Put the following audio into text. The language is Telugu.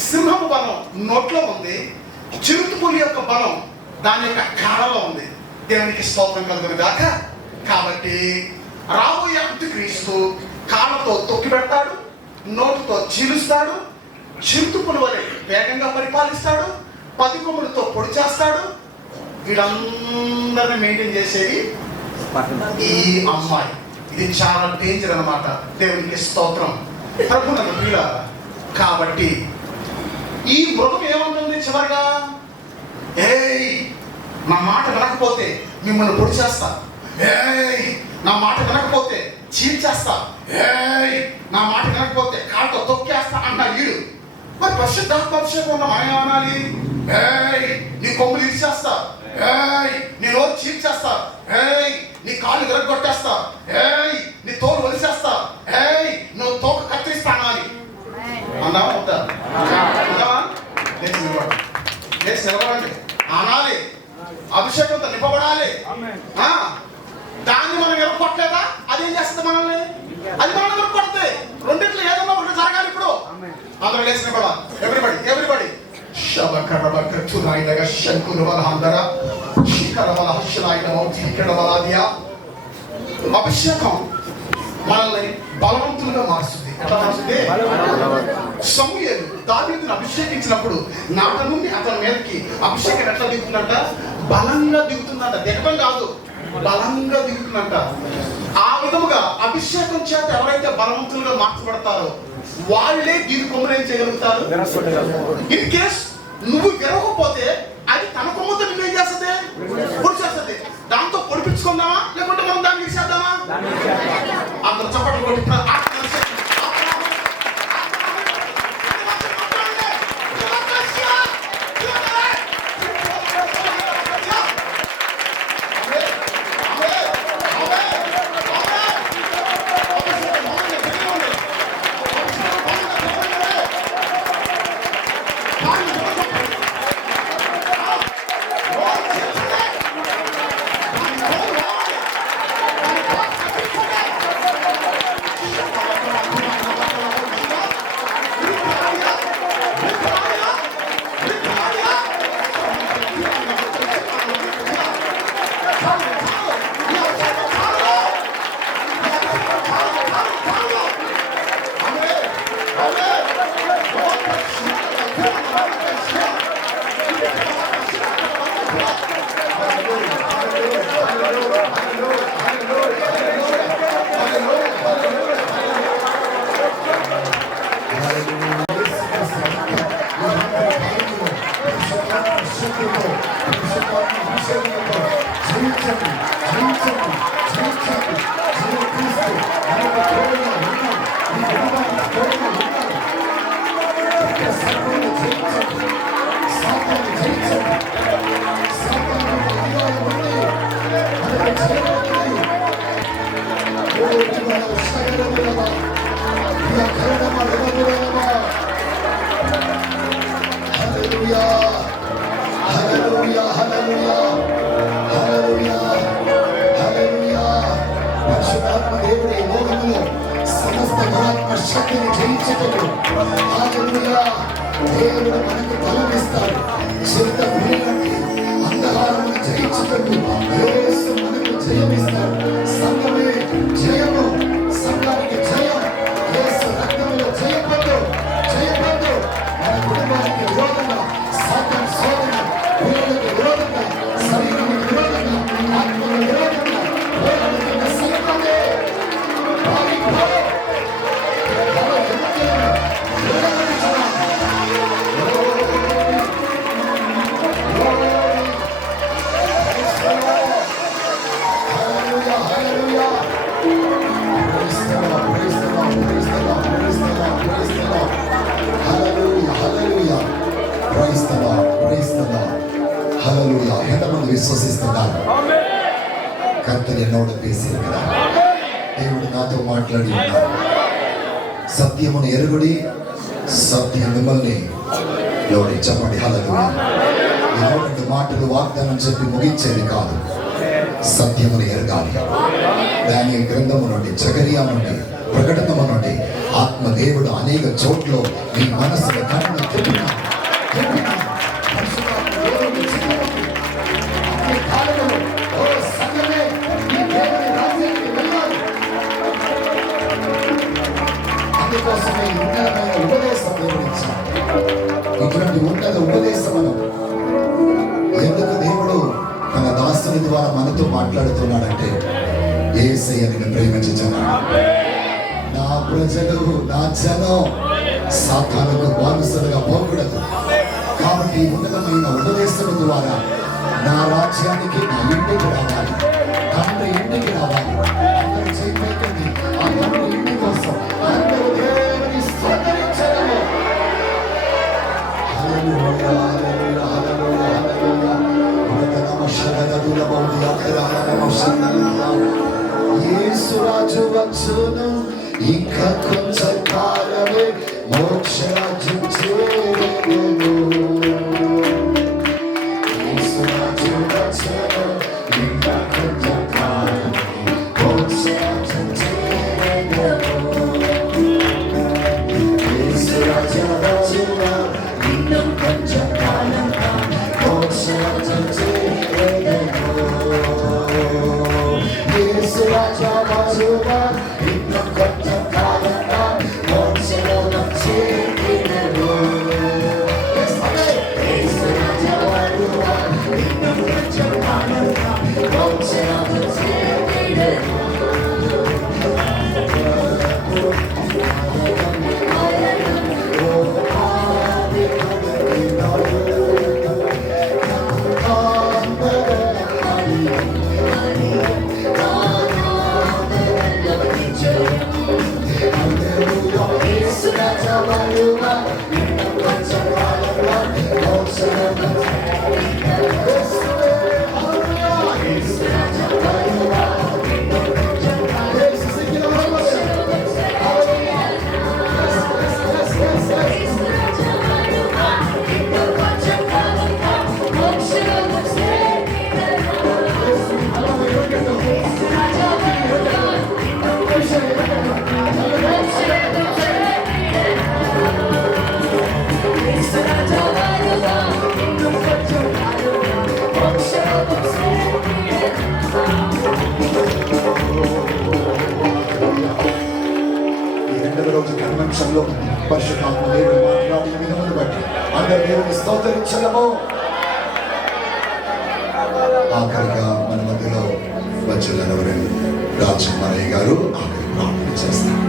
సింహపు బలం నోట్లో ఉంది, చిరుతపులి యొక్క బలం దాని యొక్క కాళ్ళలో ఉంది. దేవునికి స్తోత్రం కలుగును గాక. కాబట్టి రాబోయే అంత్యక్రీస్తు కాళ్ళతో తొక్కి పెడతాడు, నోటితో చీలుస్తాడు, చిరుతపులి వలె వేగంగా పరిపాలిస్తాడు, 10 కొమ్ములతో పొడి చేస్తాడు. వీళ్ళందరినీ మెయింటైన్ చేసేది ఈ అమ్మాయి. ఇది చాలా డేంజర్ అన్నమాట. దేవునికి స్తోత్రం. ప్రభునందు ప్రియులారా, కాబట్టి ఈ మృగం ఏమంటుంది చివరిగా? ఏయ్, నా మాట వినకపోతే మిమ్మల్ని పొడి చేస్తా, ఏయ్ నా మాట వినకపోతే చీల్చేస్తా, ఏయ్ నా మాట వినకపోతే కాళ్ళతో తొక్కేస్తా అంటా వీడు. మరి పరిశుద్ధాత్మాభిషేకం ఉన్న మనం ఏమనాలి? ఏయ్ నీ కొమ్ములు ఇచ్చేస్తా, ఏయ్ నీ నోరు చీల్చేస్తా, ఏయ్ నీ కాళ్ళు విరగొట్టేస్తా, ఏయ్ నీ తోలు వలిసేస్తా, ఏయ్ నువ్వు తోక కత్తిరిస్తా అనాలి. అన్నావా ఉంటా? లేచి నిలబడండి అనాలి. అభిషేకంతో నింపబడాలి. దాన్ని మనం విరగొట్టలేదా? అదేం చేస్తుంది మనల్ని? అది మనం విరగొడితే రెండిట్లో ఏదన్నా ఒకటి జరగాలి. ఇప్పుడు అందరూ లేచి నిలబడాలి. ఎవ్రీబడి శబకరబకచునాయిదగ శంకురవలహందర శిఖరవలహశనాయిదమౌతికడవలాదియా. అభిషేకం మనల్ని బలవంతులుగా మారుస్తుంది. ఎట్లా మారుస్తుంది? సమూయేలు దావీదును అభిషేకించినప్పుడు నాట నుండి అతని మీదకి అభిషేకం ఎట్లా దిగుతుందంట? బలంగా దిగుతుందంట. దిగడం కాదు, బలంగా దిగుతుందంట. ఆ విధముగా అభిషేకం చేత ఎవరైతే బలవంతులుగా మార్చబడతారో వాళ్ళే దీని కొమ్ములు ఏం చేయగలుగుతారు. ఇన్ కేస్ నువ్వు విరవకపోతే అది తన కొమ్ముతో నువ్వు ఏం చేస్తుంది? పొడి చేస్తుంది. దాంతో పొడిపించుకుందామా లేకుంటే మనం దాన్ని తీసేద్దామా? అందరూ చప్పట్లు కొట్టి దేవుడు మనకు బలమిస్తాడు. చిరుత అంధకారమును జయించుటకు యేసు మనకు జయమిస్తాడు. సంఘమే జయము, సంఘానికి జయం. యేసు రక్తంలో జయపడు. మన కుటుంబానికి విరోధంగా సాతాను శోధన, వీరులకు విరోధంగా, శరీరానికి విరోధంగా, ఆత్మకు విరోధంగా పోరాడుతున్న సంఘమే పారిపో. ఎంతమంది విశ్వసిస్తున్నారు? కర్తలు ఎన్నోడ పేసిరుக்கிறார். దేవుడు నాతో మాట్లాడి ఉన్నారు. సత్యమును ఎరుగుడి, సత్యం మిమ్మల్ని లోడి. చెప్పండి హల్లెలూయా. ఈ 2 మాటలు వాగ్దానం చెప్పి ముగించేది కాదు, సత్యమును ఎరగాలి. దానియేలు గ్రంథము నుండి, జకరియా నుండి ప్రకటనమనండి. ఆత్మదేవుడు అనేక చోట్ల మీ మనసుల కన్ను తిప్పిన పరిశుద్ధాత్మ దేవుని చిత్తమును అన్ని కాలములు ఓ సంఘమే ఈ దేవుని రాజ్యానికి వెళ్ళాలి. అందుకోసమే ఉన్నతమైన ఉపదేశం దేవుడిచ్చాడు. ఇటువంటి ఉన్నత ఉపదేశమును ఎందుకు దేవుడు తన దాసుని ద్వారా మనతో మాట్లాడుతున్నాడంటే, యేసయ్య నిన్ను ప్రేమించుచున్నాడు. నా ప్రజలు, నా జనం సాతానుకు బానిసలుగా పోకూడదు. కాబట్టి ఉన్నతమైన ఉపదేశం ద్వారా నా రాజ్యానికి, నా ఇంటికి రావాలి, తండ్రి ఇంటికి రావాలి. అందరూ చేయబోతుంది ఆ తండ్రి ఇంటి కోసం అందరూ దేవుని స్తుతించడము. హల్లెలూయా, హల్లెలూయా, హల్లెలూయా, హల్లెలూయా. యేసు రాజు వచ్చును, ఇంకా కొంచెం కాలమే మోక్ష రాజ్యం చేరెను. యేసు రాజు వచ్చును, ఇంకా కొంచెం కాలమే మోక్ష రాజ్యం చేరెను. యేసు రాజు వచ్చును, ఇంకా కొంచెం కాలమే మోక్ష రాజ్యం చేరెను. యేసు రాజు వచ్చును, ఇంకా కొంచెం కాలమే మోక్ష రాజ్యం చేరెను. యేసు రాజు వచ్చును, ఇంకా కొంచెం కాలమే మోక్ష రాజ్యం చేరెను. కన్వెన్షన్లో పరిశుద్ధాత్మ దేవుడు మాట్లాడిన విధమును బట్టి అందరు దేవుని స్తోత్రించడము. ఆఖరిగా మన మధ్యలో వచ్చిన రాజకుమారయ్య గారు ఆఖరి ప్రార్థన చేస్తారు.